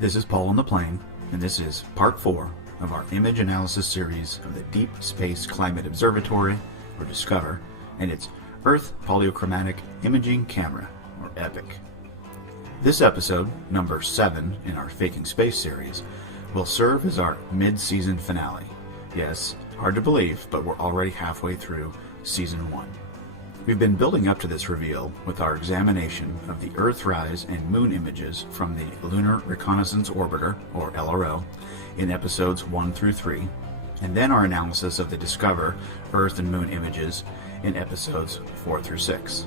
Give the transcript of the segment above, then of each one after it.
This is Paul on the plane, and this is part 4 of our image analysis series of the Deep Space Climate Observatory, or DSCOVR, and its Earth Polychromatic Imaging Camera, or EPIC. This episode, number 7 in our Faking Space series, will serve as our mid-season finale. Yes, hard to believe, but we're already halfway through Season 1. We've been building up to this reveal with our examination of the Earthrise and Moon images from the Lunar Reconnaissance Orbiter, or LRO, in episodes 1 through 3, and then our analysis of the DSCOVR Earth and Moon images in episodes 4 through 6.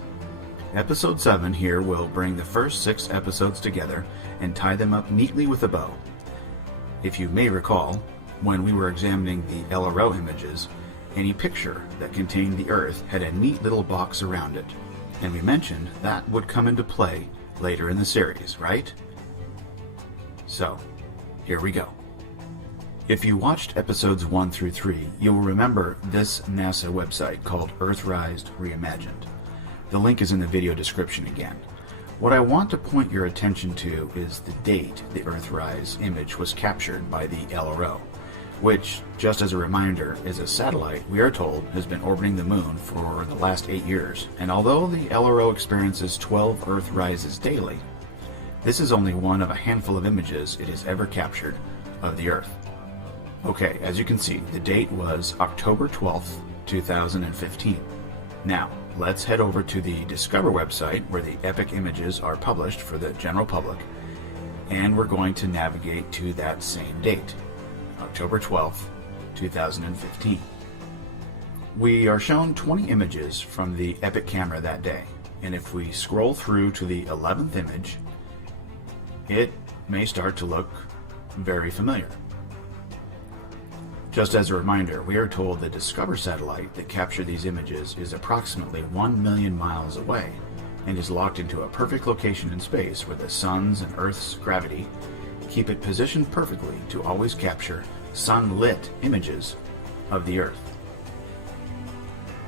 Episode 7 here will bring the first 6 episodes together and tie them up neatly with a bow. If you may recall, when we were examining the LRO images, any picture that contained the Earth had a neat little box around it, and we mentioned that would come into play later in the series, right? So, here we go. If you watched episodes 1 through 3, you'll remember this NASA website called Earthrise Reimagined. The link is in the video description again. What I want to point your attention to is the date the Earthrise image was captured by the LRO, which, just as a reminder, is a satellite we are told has been orbiting the Moon for the last 8 years, and although the LRO experiences 12 Earth rises daily, this is only one of a handful of images it has ever captured of the Earth. Okay, as you can see, the date was October 12th, 2015. Now, let's head over to the DSCOVR website where the EPIC images are published for the general public, and we're going to navigate to that same date, October 12th, 2015. We are shown 20 images from the EPIC camera that day, and if we scroll through to the 11th image, it may start to look very familiar. Just as a reminder, we are told the DSCOVR satellite that captured these images is approximately 1 million miles away and is locked into a perfect location in space where the Sun's and Earth's gravity keep it positioned perfectly to always capture sun-lit images of the Earth.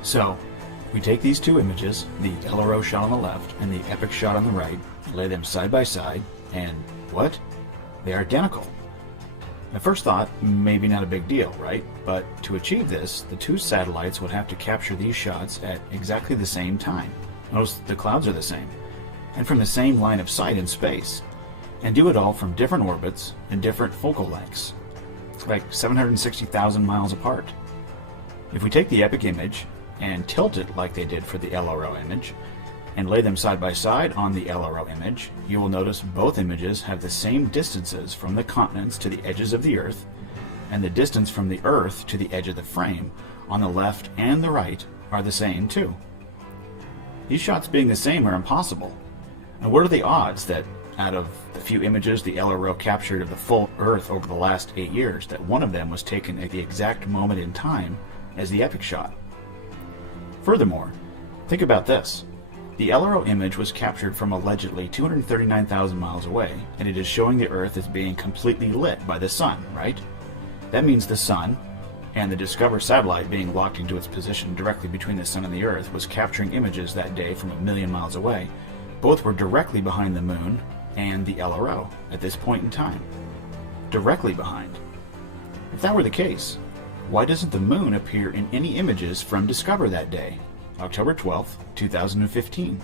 So, we take these two images, the LRO shot on the left and the EPIC shot on the right, lay them side by side, and what? They are identical. At first thought, maybe not a big deal, right? But to achieve this, the two satellites would have to capture these shots at exactly the same time. Notice the clouds are the same, and from the same line of sight in space, and do it all from different orbits and different focal lengths. It's like 760,000 miles apart. If we take the EPIC image and tilt it like they did for the LRO image, and lay them side by side on the LRO image, you will notice both images have the same distances from the continents to the edges of the Earth, and the distance from the Earth to the edge of the frame on the left and the right are the same too. These shots being the same are impossible. And what are the odds that out of the few images the LRO captured of the full Earth over the last 8 years, that one of them was taken at the exact moment in time as the EPIC shot? Furthermore, think about this. The LRO image was captured from allegedly 239,000 miles away, and it is showing the Earth as being completely lit by the Sun, right? That means the Sun, and the DSCOVR satellite being locked into its position directly between the Sun and the Earth, was capturing images that day from 1 million miles away. Both were directly behind the Moon and the LRO at this point in time. Directly behind. If that were the case, why doesn't the Moon appear in any images from DSCOVR that day, October 12th, 2015?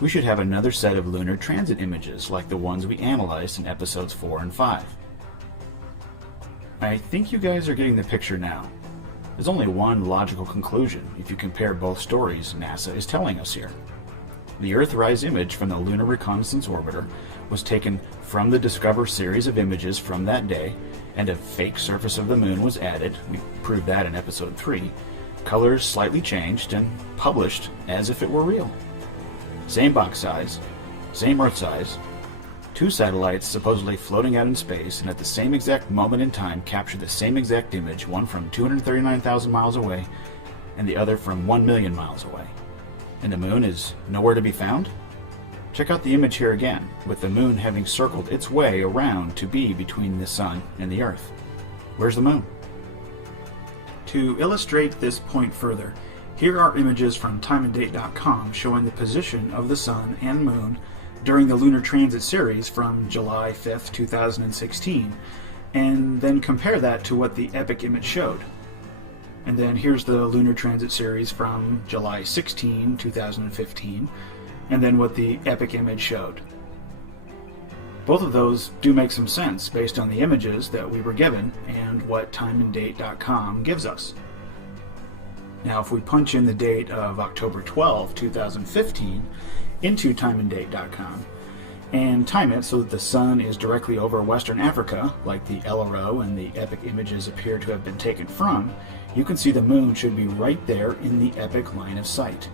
We should have another set of lunar transit images like the ones we analyzed in episodes 4 and 5. I think you guys are getting the picture now. There's only one logical conclusion if you compare both stories NASA is telling us here. The Earthrise image from the Lunar Reconnaissance Orbiter was taken from the DSCOVR series of images from that day, and a fake surface of the Moon was added. We proved that in episode 3. Colors slightly changed and published as if it were real. Same box size, same Earth size, two satellites supposedly floating out in space and at the same exact moment in time capture the same exact image, one from 239,000 miles away and the other from 1 million miles away. And the Moon is nowhere to be found? Check out the image here again, with the Moon having circled its way around to be between the Sun and the Earth. Where's the Moon? To illustrate this point further, here are images from timeanddate.com showing the position of the Sun and Moon during the Lunar Transit series from July 5th, 2016, and then compare that to what the Epic image showed. And then here's the Lunar Transit series from July 16, 2015, and then what the Epic image showed. Both of those do make some sense based on the images that we were given and what timeanddate.com gives us. Now, if we punch in the date of October 12, 2015 into timeanddate.com and time it so that the sun is directly over Western Africa, like the LRO and the Epic images appear to have been taken from, you can see the moon should be right there in the Epic line of sight.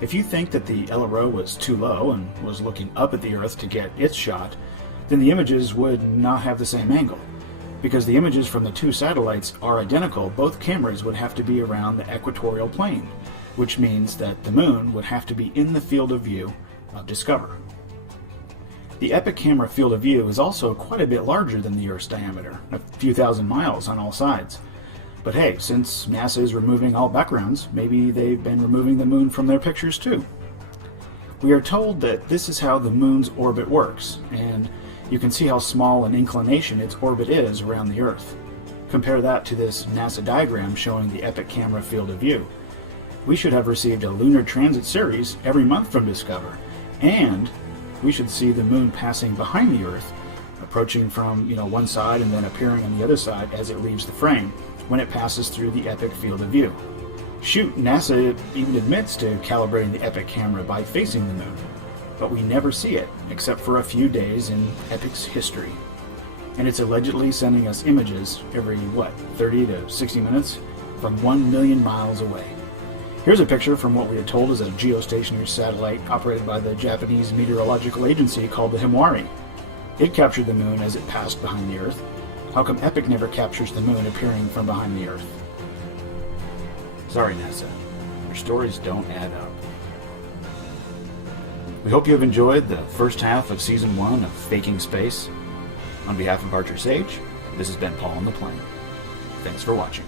If you think that the LRO was too low and was looking up at the Earth to get its shot, then the images would not have the same angle. Because the images from the two satellites are identical, both cameras would have to be around the equatorial plane, which means that the moon would have to be in the field of view of Discover. The Epic camera field of view is also quite a bit larger than the Earth's diameter, a few thousand miles on all sides. But hey, since NASA is removing all backgrounds, maybe they've been removing the moon from their pictures too. We are told that this is how the moon's orbit works, and you can see how small an inclination its orbit is around the Earth. Compare that to this NASA diagram showing the Epic camera field of view. We should have received a lunar transit series every month from Discover, and we should see the moon passing behind the Earth, approaching from one side and then appearing on the other side as it leaves the frame when it passes through the Epic field of view. Shoot, NASA even admits to calibrating the Epic camera by facing the moon, but we never see it, except for a few days in Epic's history. And it's allegedly sending us images every, 30 to 60 minutes from 1 million miles away. Here's a picture from what we are told is a geostationary satellite operated by the Japanese meteorological agency called the Himawari. It captured the moon as it passed behind the Earth. How come Epic never captures the moon appearing from behind the Earth? Sorry, NASA. Your stories don't add up. We hope you have enjoyed the first half of Season 1 of Faking Space. On behalf of Archer Sage, this has been Paul on the Plane. Thanks for watching.